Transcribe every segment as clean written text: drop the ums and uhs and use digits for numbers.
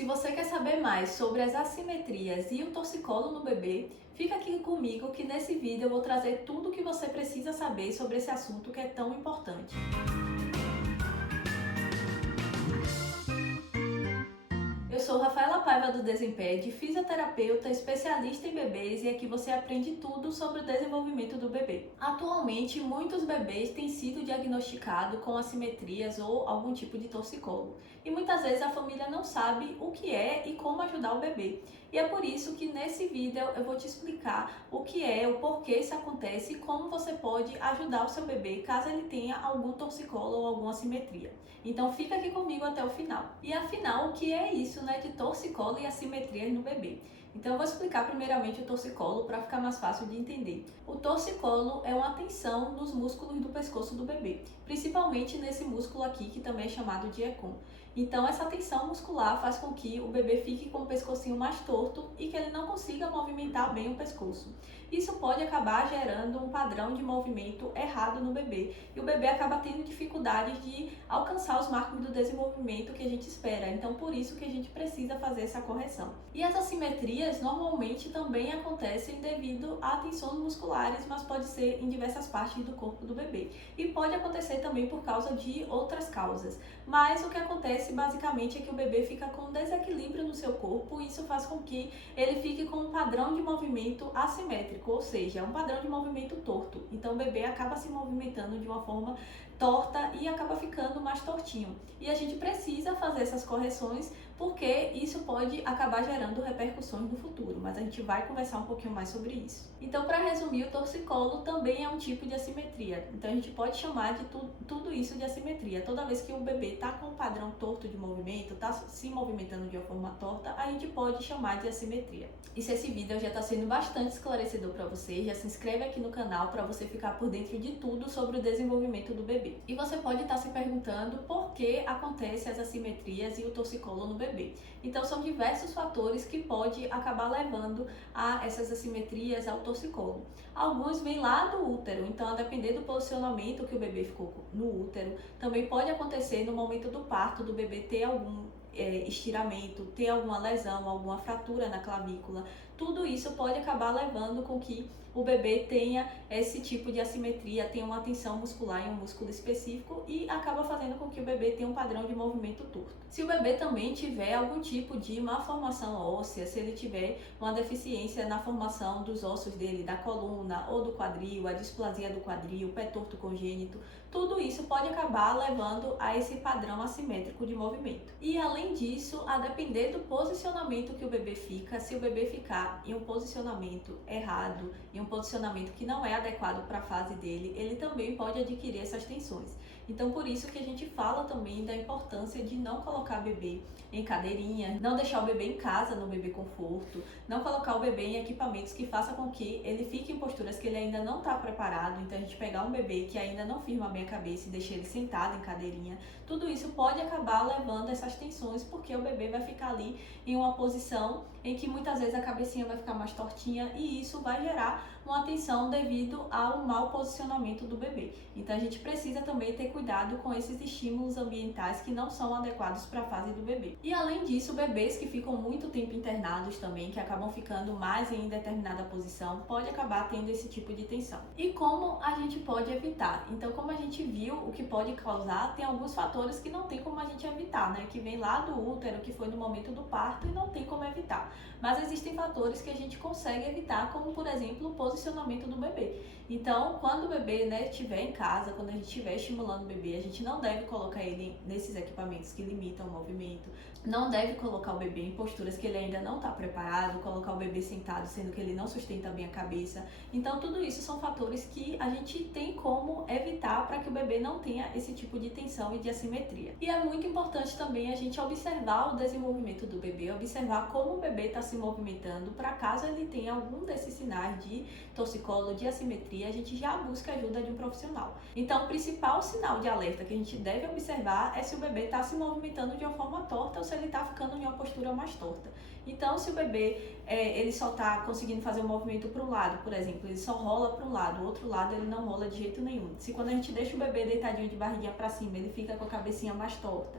Se você quer saber mais sobre as assimetrias e o torcicolo no bebê, fica aqui comigo que nesse vídeo eu vou trazer tudo o que você precisa saber sobre esse assunto que é tão importante. Eu sou Rafaela Paiva do Desemped, fisioterapeuta, especialista em bebês, e aqui você aprende tudo sobre o desenvolvimento do bebê. Atualmente, muitos bebês têm sido diagnosticados com assimetrias ou algum tipo de torcicolo, e muitas vezes a família não sabe o que é e como ajudar o bebê. E é por isso que nesse vídeo eu vou te explicar o que é, o porquê isso acontece e como você pode ajudar o seu bebê caso ele tenha algum torcicolo ou alguma assimetria. Então fica aqui comigo até o final. E afinal, o que é isso, né, de torcicolo e assimetrias no bebê? Então eu vou explicar primeiramente o torcicolo para ficar mais fácil de entender. O torcicolo é uma tensão nos músculos do pescoço do bebê, principalmente nesse músculo aqui que também é chamado de ecom. Então essa tensão muscular faz com que o bebê fique com o pescocinho mais torto e que ele não consiga movimentar bem o pescoço. Isso pode acabar gerando um padrão de movimento errado no bebê e o bebê acaba tendo dificuldade de alcançar os marcos do desenvolvimento que a gente espera. Então por isso que a gente precisa fazer essa correção. E as assimetrias normalmente também acontecem devido a tensões musculares, mas pode ser em diversas partes do corpo do bebê. E pode acontecer também por causa de outras causas. Mas o que acontece basicamente é que o bebê fica com um desequilíbrio no seu corpo e isso faz com que ele fique com um padrão de movimento assimétrico, ou seja, um padrão de movimento torto. Então o bebê acaba se movimentando de uma forma torta e acaba ficando mais tortinho. E a gente precisa fazer essas correções porque isso pode acabar gerando repercussões no futuro, mas a gente vai conversar um pouquinho mais sobre isso. Então, para resumir, o torcicolo também é um tipo de assimetria. Então, a gente pode chamar de tudo isso de assimetria. Toda vez que o bebê está com um padrão torto de movimento, está se movimentando de uma forma torta, a gente pode chamar de assimetria. E se esse vídeo já está sendo bastante esclarecedor para você, já se inscreve aqui no canal para você ficar por dentro de tudo sobre o desenvolvimento do bebê. E você pode estar se perguntando por que acontecem as assimetrias e o torcicolo no bebê. Então são diversos fatores que pode acabar levando a essas assimetrias ao torcicolo. Alguns vêm lá do útero, então a depender do posicionamento que o bebê ficou no útero, também pode acontecer no momento do parto do bebê ter algum estiramento, ter alguma lesão, alguma fratura na clavícula. Tudo isso pode acabar levando com que o bebê tenha esse tipo de assimetria, tenha uma tensão muscular em um músculo específico e acaba fazendo com que o bebê tenha um padrão de movimento torto. Se o bebê também tiver algum tipo de malformação óssea, se ele tiver uma deficiência na formação dos ossos dele, da coluna ou do quadril, a displasia do quadril, pé torto congênito, tudo isso pode acabar levando a esse padrão assimétrico de movimento. E além disso, a depender do posicionamento que o bebê fica, se o bebê ficar em um posicionamento errado, em um posicionamento que não é adequado para a fase dele, ele também pode adquirir essas tensões. Então por isso que a gente fala também da importância de não colocar o bebê em cadeirinha, não deixar o bebê em casa no bebê conforto, não colocar o bebê em equipamentos que façam com que ele fique em posturas que ele ainda não está preparado. Então a gente pegar um bebê que ainda não firma bem a cabeça e deixar ele sentado em cadeirinha, tudo isso pode acabar levando essas tensões porque o bebê vai ficar ali em uma posição em que muitas vezes a cabecinha vai ficar mais tortinha e isso vai gerar uma tensão devido ao mau posicionamento do bebê. Então a gente precisa também ter cuidado com esses estímulos ambientais que não são adequados para a fase do bebê. E além disso, bebês que ficam muito tempo internados também, que acabam ficando mais em determinada posição, pode acabar tendo esse tipo de tensão. E como a gente pode evitar? Então, como a gente viu o que pode causar, tem alguns fatores que não tem como a gente evitar, né? Que vem lá do útero, que foi no momento do parto e não tem como evitar. Mas existem fatores que a gente consegue evitar, como por exemplo o posicionamento do bebê. Então, quando o bebê, né, estiver em casa, quando a gente estiver estimulando o bebê, a gente não deve colocar ele nesses equipamentos que limitam o movimento, não deve colocar o bebê em posturas que ele ainda não está preparado, colocar o bebê sentado sendo que ele não sustenta bem a cabeça. Então, tudo isso são fatores que a gente tem como evitar para que o bebê não tenha esse tipo de tensão e de assimetria. E é muito importante também a gente observar o desenvolvimento do bebê, observar como o bebê está se movimentando, para caso ele tenha algum desses sinais de torcicolo, de assimetria, a gente já busca a ajuda de um profissional. Então, o principal sinal de alerta que a gente deve observar é se o bebê está se movimentando de uma forma torta ou se ele está ficando em uma postura mais torta. Então, se o bebê ele só está conseguindo fazer um movimento para um lado, por exemplo, ele só rola para um lado, o outro lado ele não rola de jeito nenhum. Se quando a gente deixa o bebê deitadinho de barriguinha para cima, ele fica com a cabecinha mais torta.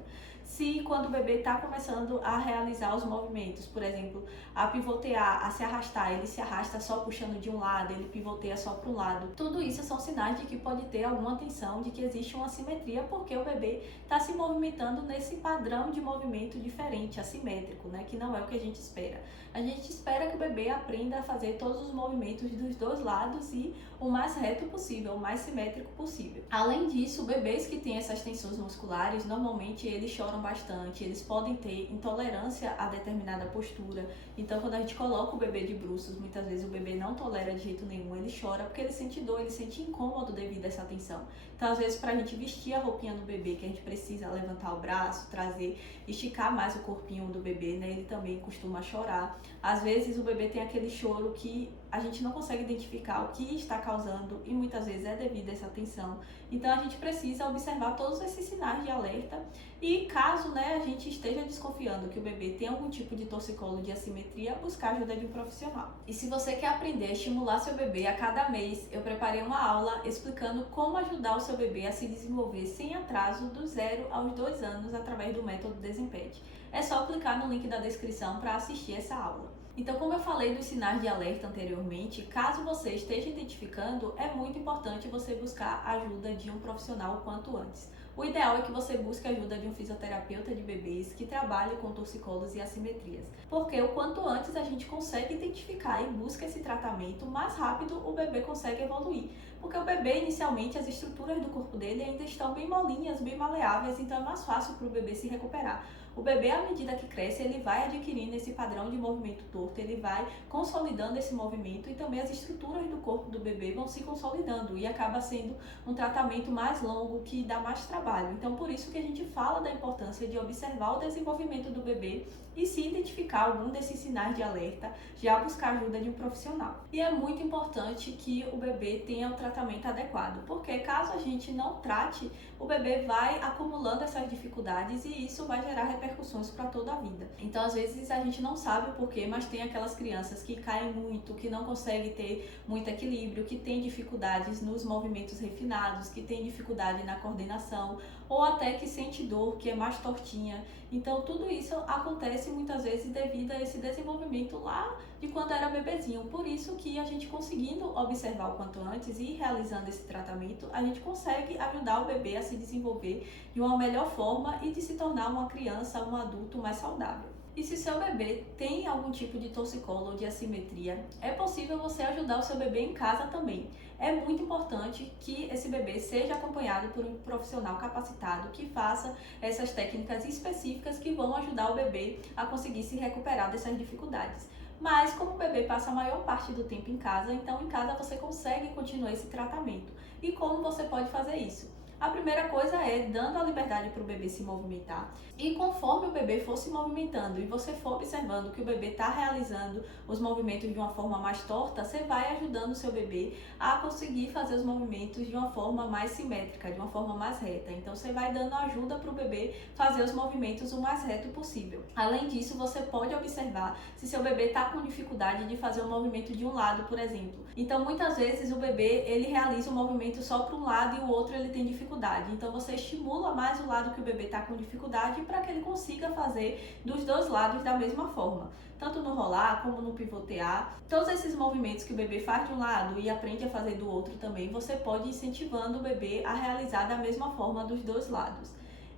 se quando o bebê está começando a realizar os movimentos, por exemplo, a pivotear, a se arrastar, ele se arrasta só puxando de um lado, ele pivoteia só para um lado. Tudo isso são sinais de que pode ter alguma tensão, de que existe uma assimetria, porque o bebê está se movimentando nesse padrão de movimento diferente, assimétrico, né? Que não é o que a gente espera. A gente espera que o bebê aprenda a fazer todos os movimentos dos dois lados e o mais reto possível, o mais simétrico possível. Além disso, bebês que têm essas tensões musculares, normalmente eles choram bastante, eles podem ter intolerância a determinada postura. Então, quando a gente coloca o bebê de bruços, muitas vezes o bebê não tolera de jeito nenhum, ele chora porque ele sente dor, ele sente incômodo devido a essa tensão. Então, às vezes, para a gente vestir a roupinha do bebê, que a gente precisa levantar o braço, trazer, esticar mais o corpinho do bebê, né? Ele também costuma chorar. Às vezes, o bebê tem aquele choro que a gente não consegue identificar o que está causando e muitas vezes é devido a essa tensão. Então, a gente precisa observar todos esses sinais de alerta e caso, né, a gente esteja desconfiando que o bebê tem algum tipo de torcicolo de assimetria, buscar ajuda de um profissional. E se você quer aprender a estimular seu bebê a cada mês, eu preparei uma aula explicando como ajudar o seu bebê a se desenvolver sem atraso do 0 aos 2 anos através do método Desimpede. É só clicar no link da descrição para assistir essa aula. Então, como eu falei dos sinais de alerta anteriormente, caso você esteja identificando, é muito importante você buscar a ajuda de um profissional o quanto antes. O ideal é que você busque a ajuda de um fisioterapeuta de bebês que trabalhe com torcicolos e assimetrias, porque o quanto antes a gente consegue identificar e busca esse tratamento, mais rápido o bebê consegue evoluir. Porque o bebê, inicialmente, as estruturas do corpo dele ainda estão bem molinhas, bem maleáveis, então é mais fácil para o bebê se recuperar. O bebê, à medida que cresce, ele vai adquirindo esse padrão de movimento torto, ele vai consolidando esse movimento e também as estruturas do corpo do bebê vão se consolidando e acaba sendo um tratamento mais longo que dá mais trabalho. Então, por isso que a gente fala da importância de observar o desenvolvimento do bebê e se identificar algum desses sinais de alerta, já buscar ajuda de um profissional. E é muito importante que o bebê tenha o tratamento adequado, porque caso a gente não trate, o bebê vai acumulando essas dificuldades e isso vai gerar repercussões para toda a vida. Então, às vezes a gente não sabe o porquê, mas tem aquelas crianças que caem muito, que não conseguem ter muito equilíbrio, que têm dificuldades nos movimentos refinados, que têm dificuldade na coordenação, ou até que sente dor, que é mais tortinha. Então, tudo isso acontece muitas vezes devido a esse desenvolvimento lá de quando era bebezinho. Por isso que a gente conseguindo observar o quanto antes e realizando esse tratamento, a gente consegue ajudar o bebê a se desenvolver de uma melhor forma e de se tornar uma criança, um adulto mais saudável. E se seu bebê tem algum tipo de torcicolo ou de assimetria, é possível você ajudar o seu bebê em casa também. É muito importante que esse bebê seja acompanhado por um profissional capacitado que faça essas técnicas específicas que vão ajudar o bebê a conseguir se recuperar dessas dificuldades. Mas como o bebê passa a maior parte do tempo em casa, então em casa você consegue continuar esse tratamento. E como você pode fazer isso? A primeira coisa é dando a liberdade para o bebê se movimentar e conforme o bebê for se movimentando e você for observando que o bebê está realizando os movimentos de uma forma mais torta, você vai ajudando o seu bebê a conseguir fazer os movimentos de uma forma mais simétrica, de uma forma mais reta. Então você vai dando ajuda para o bebê fazer os movimentos o mais reto possível. Além disso, você pode observar se seu bebê está com dificuldade de fazer o movimento de um lado, por exemplo. Então muitas vezes o bebê ele realiza o movimento só para um lado e o outro ele tem dificuldade. Então você estimula mais o lado que o bebê está com dificuldade para que ele consiga fazer dos dois lados da mesma forma. Tanto no rolar como no pivotear. Todos esses movimentos que o bebê faz de um lado e aprende a fazer do outro também, você pode ir incentivando o bebê a realizar da mesma forma dos dois lados.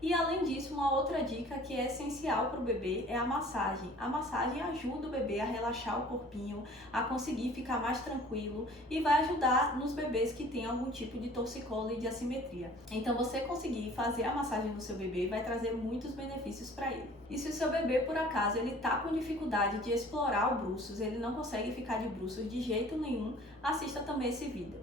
E além disso, uma outra dica que é essencial para o bebê é a massagem. A massagem ajuda o bebê a relaxar o corpinho, a conseguir ficar mais tranquilo e vai ajudar nos bebês que têm algum tipo de torcicolo e de assimetria. Então, você conseguir fazer a massagem no seu bebê vai trazer muitos benefícios para ele. E se o seu bebê, por acaso, ele está com dificuldade de explorar o bruços, ele não consegue ficar de bruços de jeito nenhum, assista também esse vídeo.